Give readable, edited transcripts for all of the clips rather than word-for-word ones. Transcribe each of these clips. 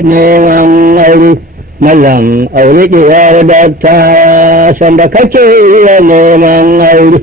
neman aure mallam aure ɗiyar dattawa sanda kake iya neman aure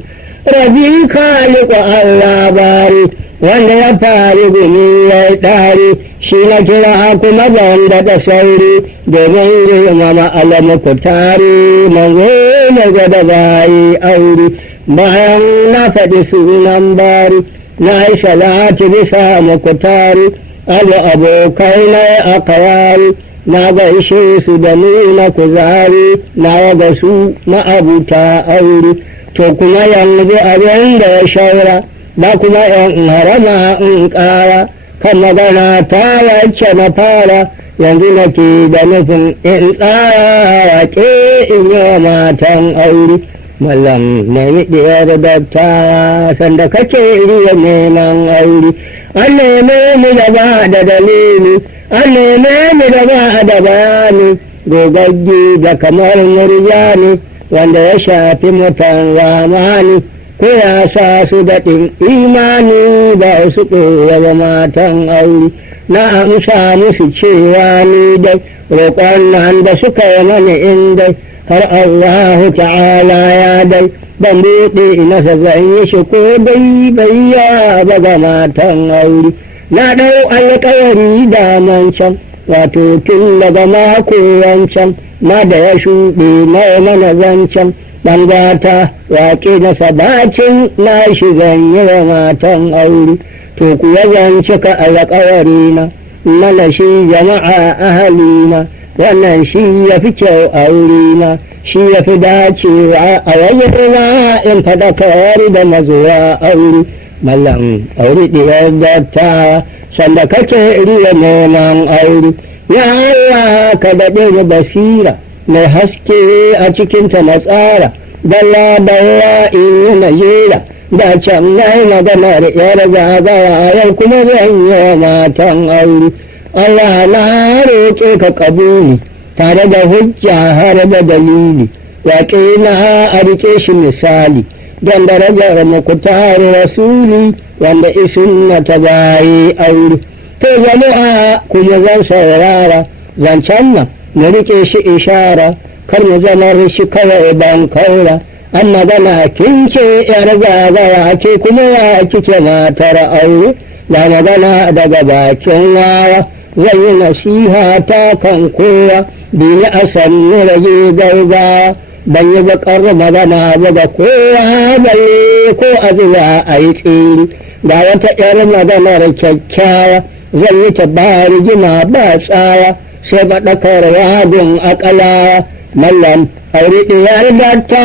rabi khaliqu Allah bari wanda ya fari gumi ya yi ɗari shi na kira kuma ban da sauri domin girmama alamuku tari manzo na gada bayi aure bayan na faɗi sunan bari na yi salati bisa muku tari abokai na a kawari na gaishe su da nuna kuzari na yaga su na abuta aure to kuma yanzu abin da ya shaura ba kuma yan harama in ƙara kan magana ta wacce na fara yanzu nake da nufin in tsara waƙe in yi wa matan aure mallam na yi ɗiyar dattawa sanda kake iya neman aure an neme ni da ba da dalili an neme ni da ba da bayani gogagge da kamar murjani wanda ya shafi mutan zamani ko ya sa su daɗin imani ba su ɗoya matan aure na amsa musu cewa ni dai roƙon nan da suka yi mani in dai har Allahu ta'ala ya dai ban buɗe nasa zan yi shi ko dai bayya ba ga matan aure na ɗau alƙawari da man can wato tun daga mako wancan ma da ya shuɗe na mana zancen ɓangata waƙe na sabacin na shi zan yi wa matan aure to kuwa zan cika alƙawari na shi jama'a ahalina wannan shi ya fi kyau aurena shi ya fi dacewa a wajena in faɗakar da mazuwa aure mallam aure ɗiyar dattawa sanda kake riya neman aure ya Allah ka daɗe da basira mai haske a cikinta na tsara dalla in yi najera da can na yi maganar yar zagaya yau kuma zan yi matan aure Allah na roƙe ka ƙabuli tare da hujja har da dalili waƙe na a riƙe shi misali don darajar mukutar rasuli wanda isunna ta bayi aure to jama'a kuma zan saurara zancen nan na riƙe shi ishara kar mu zama shi kawai ban kaura an magana kin ce yar zagaya ce kuma ya kike matar aure da magana daga bakin wawa zan yi nasiha ta kan kowa dini a sannu rage gaugawa ban yi bakar magana daga kowa balle ko a zuwa a yi tsiri ga wata yar maganar kyakkyawa zan yi ta bari gina ba tsaya sai baɗakarwa gun akalawa mallam aure ɗiyar datta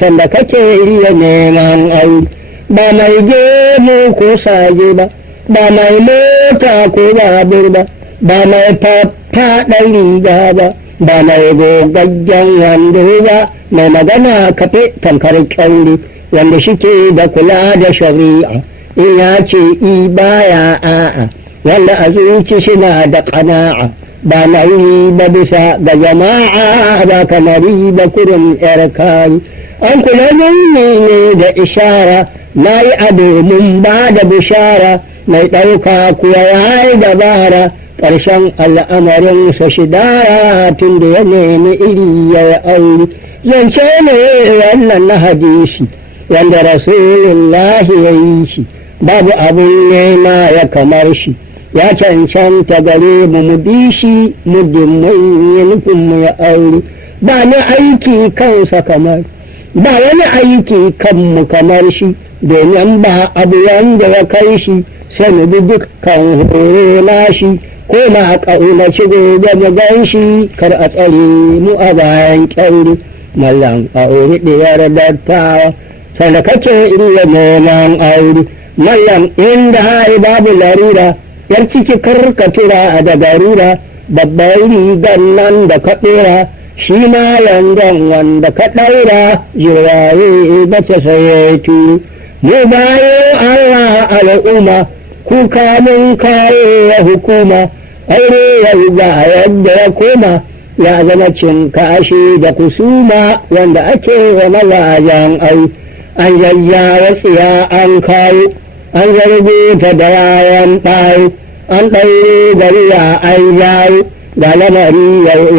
sanda kake iya neman aure ba mai gemu ko sage ba ba mai mota ko babur ba ba mai faffaɗan riga ba ba mai gogaggen wando ba mai magana kafe tankar kyaure wanda shike da kula da shari'a in ya ce i baya a'a wanda a zuci suna da ƙana'a ba na yi ba bisa ga jama'a ba kamari ba kurin yar kari an kula ne da ishara na yi a domin ba da bishara mai ɗauka kuwa ya yi dabara ƙarshen al'amarinsa shidara tun da ya nemi iri ya yi aure zance ne wannan na hadisi wanda rasulullahi ya yi shi babu abin nema ya kamar shi ya cancanta gare mu bi shi muddin mun yi nufin mu ya aure ba ni aiki kansa kamar ba wani aiki kanmu kamar shi domin ba abu wanda ya kai shi sai mu bi dukkan horo na shi ko na ƙaunaci gobe mu gan shi kar a tsare mu a bayan ƙyaure mallam aure ɗiyar dattawa sanda kake iya neman aure mallam inda hai babu larura yar ciki karkatura da garura babban rigar nan da ka ɗora shi ma yangan wanda ka ɗaura jirwaye ba ta saye turu mu bayo Allah al'umma kuka mun kayo ya hukuma aure ya ga yadda ya koma ya zama cin kashi da kusuma wanda ake wa mazajen ai an yayyawa tsiya an kayo an zarge ta da yawan ɗayo an ɗaure gari ya ai yayi ga lamari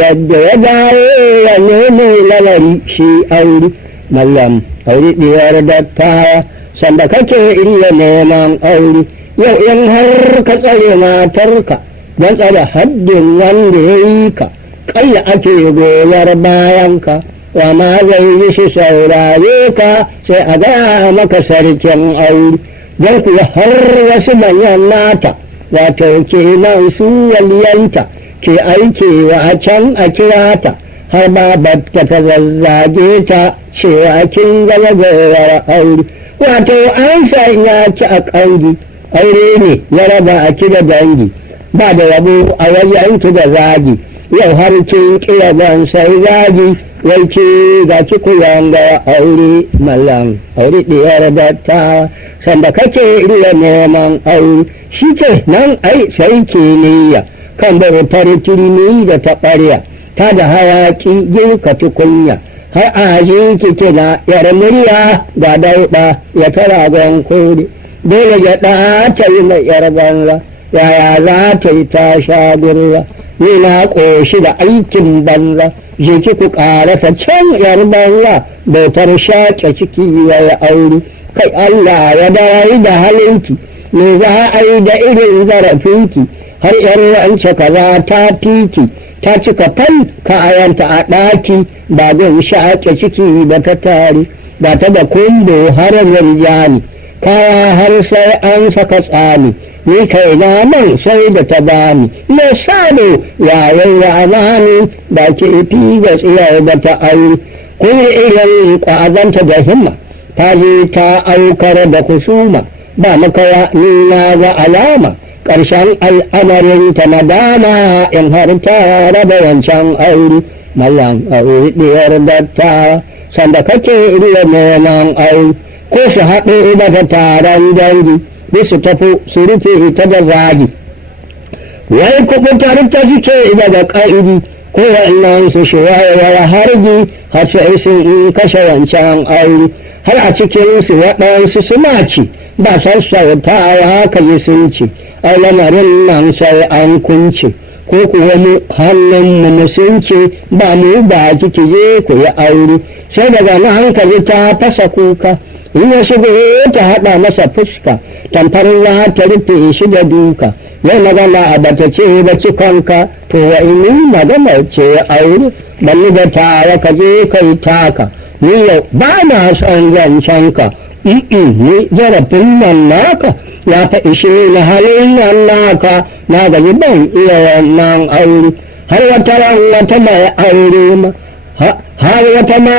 yadda ya dawo ya nemo lamari shi aure mallam aure ɗiyar dattawa sanda kake iya neman aure yau in har ka tsare matarka don tsare haddin wanda ya yi ka ƙalla ake goyar bayanka wa ma zai yi shi saurare ka sai a gaya maka sarkin aure don kuwa har wasu manyan nata wato kenan su waliyanta ke aikewa a can a kirata har ba batta ta zazzage ta cewa kin gama goyar aure wato an sanya ki a ƙangi aure ne ya raba a ki da dangi ba da yabo a wajenki da zagi yau har kin kira ban sai zagi wai ki ga ki kuyanga aure mallam aure ɗiyar dattawa sanda kake iya neman aure shi ke nan ai sai ke niyya kan bautar turmi da taɓarya ta da hayaƙi girka tukunya har a ji kike na yar murya ga dauɗa ya tara gon kore dole ya ɗa ta yi mai yar banza yaya za ta yi ta sha gurra ni na ƙoshi da aikin banza je ki ku ƙarasa can yar banza bautar shaƙe ciki ya yi aure kai Allah ya dawo da halinki me za a yi da irin zarafinki har yar wance kaza ta titi ta cika fal kayanta a ɗaki ba zan shaƙe ciki da ta tare ba ta da kumbo har yarjani kaya har sai an saka tsani ni kai na man sai da ta bani me sado yayin ya amani da ke fi da tsiyar da ta aure kun irin ƙwazanta da himma ta je ta aukar da kusuma ba makawa ni na ga alama ƙarshen al'amarin ta nadama in har ta raba wancan aure mallam aure ɗiyar dattawa sanda kake iya neman aure ko su haɗu da ta taron dangi su tafi su rufe ta da zagi wai kuɓutar ta suke daga ƙa'idi ko wannan su shiwayewar hargi har sai sun kashe wancan aure har a cikin su waɗansu suna ci ba sassautawa ka yi sun ci a lamarin nan sai an kunce ko kuwa mu hannun mu musunce ba mu ba kike je ku yi aure sai daga nan hankali ta fasa kuka in ya shigo ta haɗa masa fuska tamfar za ta rufe shi da duka yau magana a bata ce ba cikonka to wa ini magana ce aure balli da tawa ka je kai taka ni yau ba na son zancenka ni zarafin nan naka ya fa ishe na halin nan naka na gaji ban iya wannan aure har wata ran wata mai aure ma har wata ma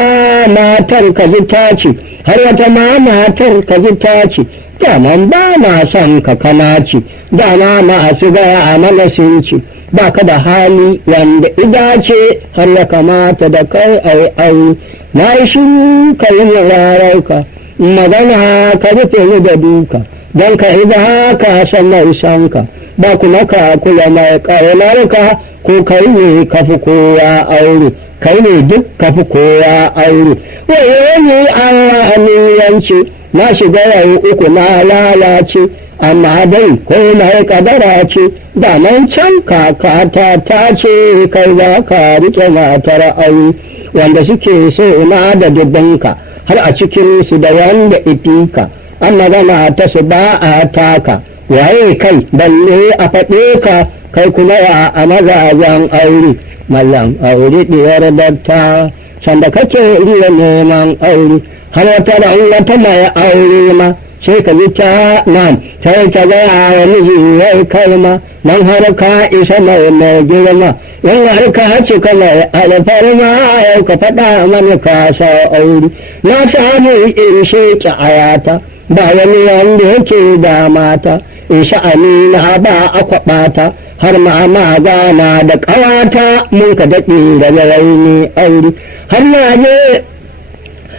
matar ka ji ta ce har wata ma matar ka ji ta ce daman ba na son ka kana ce dama masu gaya a mana sun ce ba ka da hali wanda ida ce har ya kamata da kai ai na yi shiru ka yi rarauka magana ka rufe ni da duka don ka ida ka san mai sanka ba kuma ka kula mai ƙaunarka ko kai ne ka fi kowa aure kai ne duk ka fi kowa aure wani Allah amiyanci na shiga yau uku na lalace amma dai ko mai kadara ce da nan can kakata ta ce kai za ka rike matar aure wanda suke so na da dubbanka har a cikin su da wanda ifika amma gana ta su ba a taka waye kai balle a faɗe ka kai kuma ya a mazajen aure mallam aure ɗiyar dattawa sanda kake iya neman aure har wata ran wata mai aure ma sai ka ji ta nan sai ta gaya wa miji wai kai ma nan har ka isa mai girma yan har ka cika mai alfarma yau ka faɗa mana ka sa aure na samu in sheki ayata ba wani wanda yake da mata in sha'anina ba a kwaɓata har ma magana da ƙawata mun ka daɗe da raini aure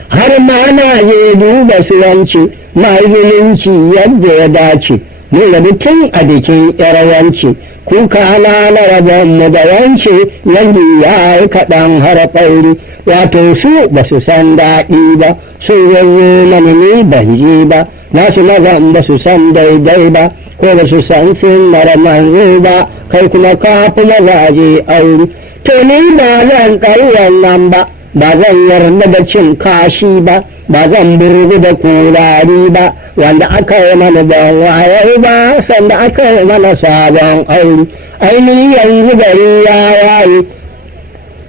har ma na je duba su wance zumunci yadda ya dace mun rabu tun a bikin ƴarwance kuka na rabon mu da wance yanzu ya yi kaɗan har ɓauri wato su ba su san daɗi ba sun yanyo mani ni ban ji ba nasu mazan ba su san daidai ba ko ba su san sunnar manzo ba, kai kuma ka fi mazaje aure. To ni ba zan ɗari wannan ba zan yarda da cin kashi ba zan burgu da kurari ba, wanda aka yi mana ban waye ba sanda aka yi mana sabon aure. Aini yanzu gari ya waye,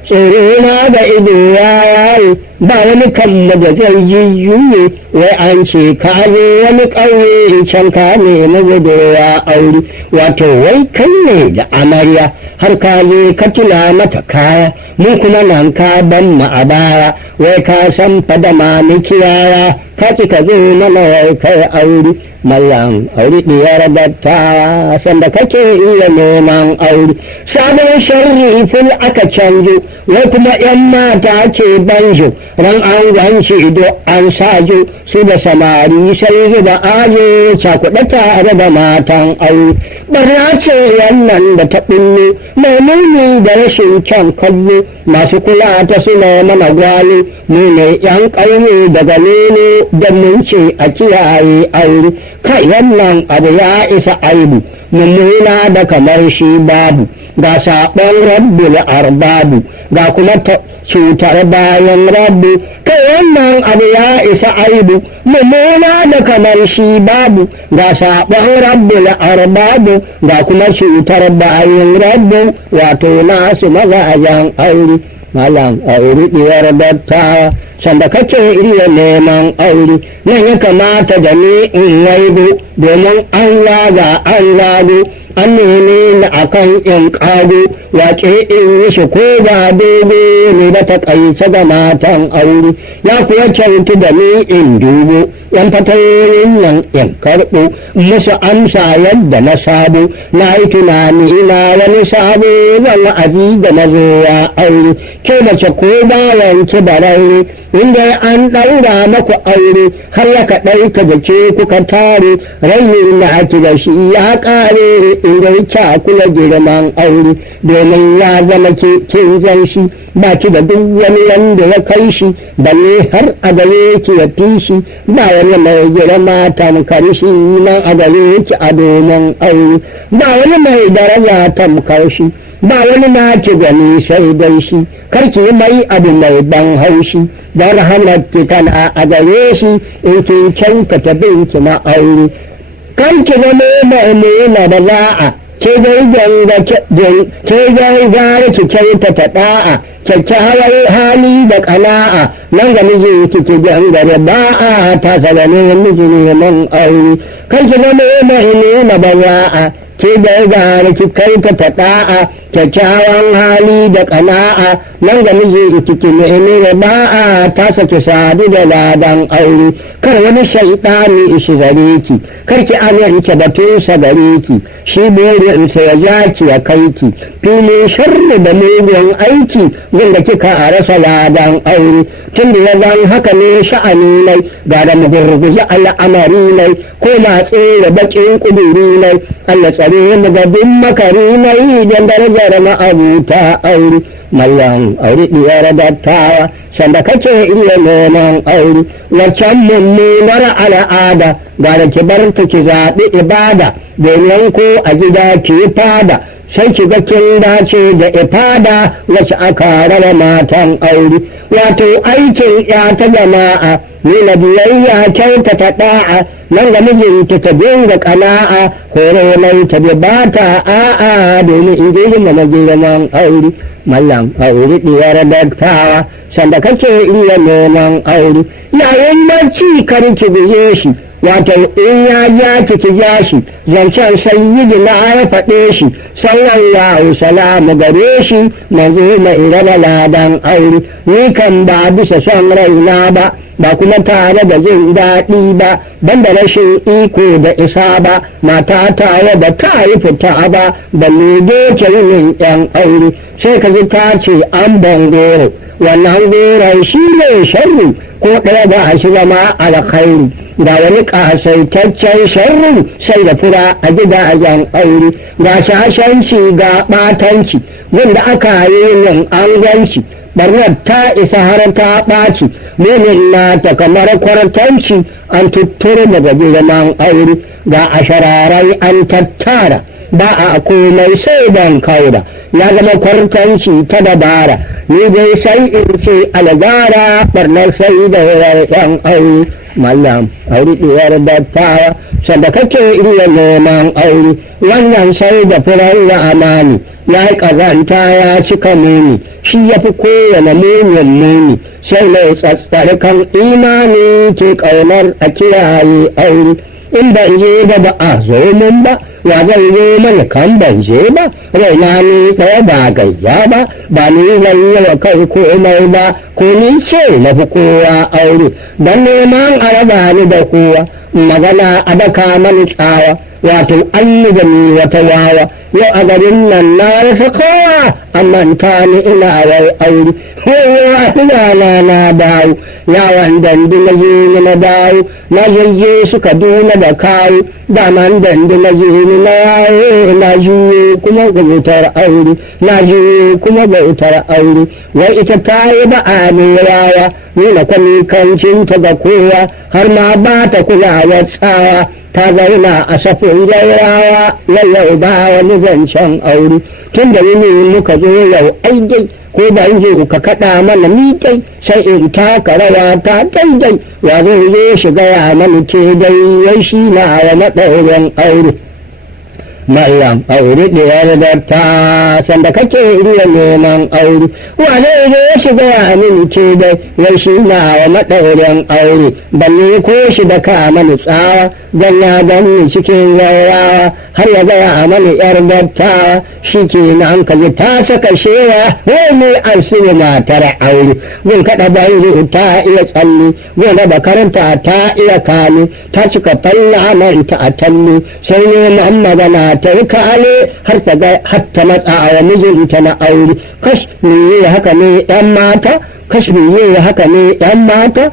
tsirina da ido ya waye, ba wani kanmu da zai yiyyuye, wai an ce ka je wani ƙauye can ka nemi budurwa aure. Wato wai kai ne da amarya har ka je ka tuna mata kaya, mu kuma nan ka ban mu a baya, wai ka san fadama ni kiyaya, ka ci ka zo mana wai kai aure. Mallam aure diyar dattawa sanda kake iya neman aure, sabon sharri fil aka canjo, wai kuma yan mata ce banjo, ran an ganci do an sajo, su da samari sai zuba aje cakuɗa tare da matan aure. Barna ce wannan da ta ɓullo, mai muni da rashin kyan kallo, masu kula ta suna mana gwalo, mu ne yan ƙauye daga lele da mun ce a kiyaye aure. Kai wannan abu ya isa aibu, mummuna da kamar shi babu, ga saɓon rabbul arbabu, ga kuma cutar bayan rabbu. Kai wannan abu ya isa aibu, mummuna da kamar shi babu, ga saɓon rabbul arbabu, ga kuma cutar bayan rabbu, wato nasu mazajen aure. Malam aure diyar dattawa sanda kake iya neman aure, nan ya kamata da ni in waigo, domin an laga an lago, an neme ni akan in ƙago, wace in yi shi ko ba daidai ne da ta ƙaice ga matan aure. Ya kuwa kyautu da ni in dubo, yan fatayoyin nan in karɓo, musu amsa yadda na sabo, na yi tunani na wani sabo zan wa'azi da na zowa aure. Ke mace ko bayan ki bararre, inda an ɗaura maku aure har ya kaɗai ka da ke kuka tare, rayu na ki da shi ya ƙare, inda ya kula girman aure, domin ya zama kin zan shi, ba ki da duk wani wanda ya kai shi, balle har a gare ki ya fi shi, ba wani mai girma tamkar shi nan a gare ki a domin aure, ba wani mai daraja tamkar shi, ba wani na ki gani sai dai shi, karki mai abu mai ban haushi, don rahamar tana a gare shi in kin kyautata binki na aure. Karki zama mai nuna da za'a, ke dai gara ki kyautata da'a, kyakkyawar hali da ƙana'a, nan ga miji ki gangare ba'a, ta saba ne miji neman aure. Karki zama mai nuna da za'a, ke dai gara ki kyautata da'a, kyakkyawan hali da ƙana'a, nan ga miji ki nemi ba'a, ta saki sadu da ladan aure. Kar wani shaiɗani ishi gare ki, kar ki amince da tusa gare ki, shi burinsa ya ja ki ya kai ki filin sharri da mugun aiki, wanda kika rasa ladan aure. Tun da ya zan haka ne sha'ani nai, ga da mugurguzi al'amari nai, ko matse da bakin kuduri nai, Allah tsare mu gabin makari nai, don darajar ma'abuta aure. Mallam aure diyar dattawa sanda kake iya neman aure, waccan mummunar al'ada ga da ki bar ta ki zaɓi ibada, domin ko a gida ki fada, sai ki ga kin dace da ifada wacce aka raba matan aure. Wato aikin ya ta jama'a, nuna biyayya kyautata da'a, nan ga mijinta ta dinga ƙana'a, horo mai ta bi bata a'a, domin in girmama girman aure. Mallam aure diyar dattawa sanda kake iya neman aure, yayin bacci kar ki guje shi, wato in ya ja ki ja shi, zancen sayyidina ya faɗe shi, sallallahu salamu gare shi, manzo mai raba ladan aure. Ni kan ba bisa son raina ba kuma tare da jin daɗi ba, ban da rashin iko da isa ba, mata ta da ta yi fita ba, balle doke yin yan aure. Sai ka ji ta ce an ban goro, wannan goron shi ne sharri, ko ɗaya ba a shi zama alkhairi. Ga wani ƙasaitaccen sharri sai da fura a gidajen aure, ga shashanci ga ɓatanci, wanda aka yi yin anganci, barnar ta isa har ta ɓaci mumin nata kamar kwartanci an tutturo daga girman aure ga ashararai an tattara ba a komai sai ban kauda ya zama kwartanci ta dabara ni dai sai in ce algara barnar sai da yan aure mallam aure ɗiyar dattawa sanda kake iya neman aure wannan sai da furar da amani ya yi ƙazanta ya cika muni shi ya fi kowane munin muni sai mai tsatsarkan imani ke ƙaunar a kiyaye aure in ban je ba ba a zo mun ba wa zai zo mana kan ban je ba raina ni ɗaya ba gayya ba ba ni zan yi wa kai komai ba ko ni ce na fi kowa aure don neman a raba ni da kowa magana a daka mani tsawa wato an yi da ni wata wawa yau a garin nan na rasa kowa amma ta ni ina wai aure kowa ina na dawo yawon dandu na je na dawo na yayye su Kaduna da kawo daman dandu na je na yawo na juyo kuma gautar aure na juyo kuma gautar aure wai ita ta yi ba a ne yawa nuna kwamikancin ta ga kowa har ma ba ta kulawa tsawa ta zauna a safin gairawa yau ba wani zancen aure tun da yini muka zo yau aidai ko ban je ka kaɗa mana ni dai sai in taka rawa ta daidai wa zai zo shiga ya mani ke dai wai shi na wa maɗaurin aure mallam aure ɗiyar da ta sanda kake iya neman aure wane ne ya shiga ya mini ce dai wai shi na wa maɗaurin aure balle ko shi da ka mani tsawa dan ya gani cikin yaurawa har ya gaya mani yar dattawa shi ke nan kaji ta saka shewa wani an sini matar aure gun kaɗa banjo ta iya tsalle gun raba karanta ta iya kane ta cika falla manta a talle sai neman magana ta yi kale har ta matsa wa mijinta na aure kash ne haka ne ɗan mata kash ne haka ne ɗan mata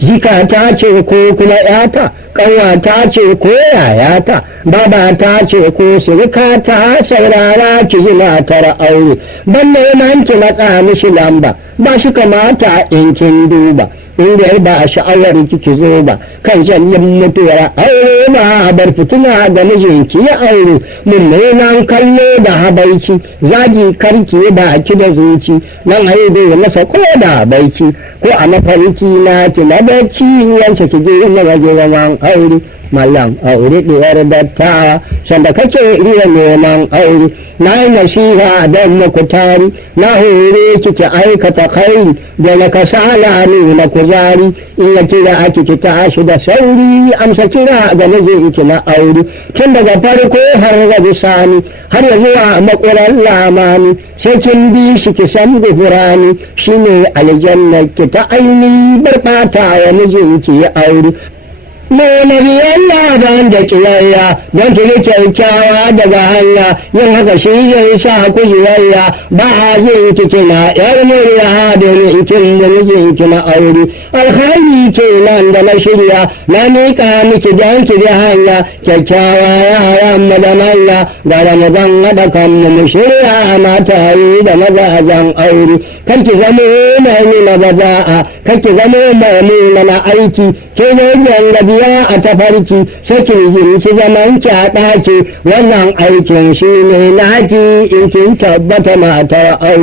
jika ta ce ko kuma yata ƙanwa ta ce ko yayata baba ta ce ko surika ta saurara ki ji matar aure ban neman ki matsa mishi lamba ba shi kamata in kin duba inda ba a sha'awar kiki zo ba kan jallin mutuwar aure ba bar fitina da mijinki ya aure mummunan kallo da habaici zagi karki ba ki da zuci nan haidu masa ko da baici ko a mafarki na ki na bacci yansa ki je na waje zaman aure mallam aure ɗiyar dattawa sanda kake iya neman aure na yi nasiha don muku tari na hore ki aikata khairi da na kasala nuna kuzari in ya kira ake ki tashi da sauri amsa kira ga mijinki na aure tun daga farko har ga bisani har ya zuwa makuran lamani sai kin bi shi ki san gufurani shine aljanna ki ta aini barkata wa mijinki ya aure Nuna biyan ladan da kiyayya don tuni kyakkyawa daga hanya yin haka shi zai sa ku ziyayya ba a yin kina yar murya domin kin da mijinki na aure alkhairi ke nan da na shirya na miƙa miki don ki bi hanya kyakkyawa yaran mu da manya ga ramadan haɗa kanmu mu shirya mata yi da mazajen aure kar ki zamo mai nuna baza'a kar ki zamo mai nuna na aiki ke ne gabi a tafarki sakin jinsi zaman ki a ɗaki wannan aikin shi ne naki in kin tabbata matar aure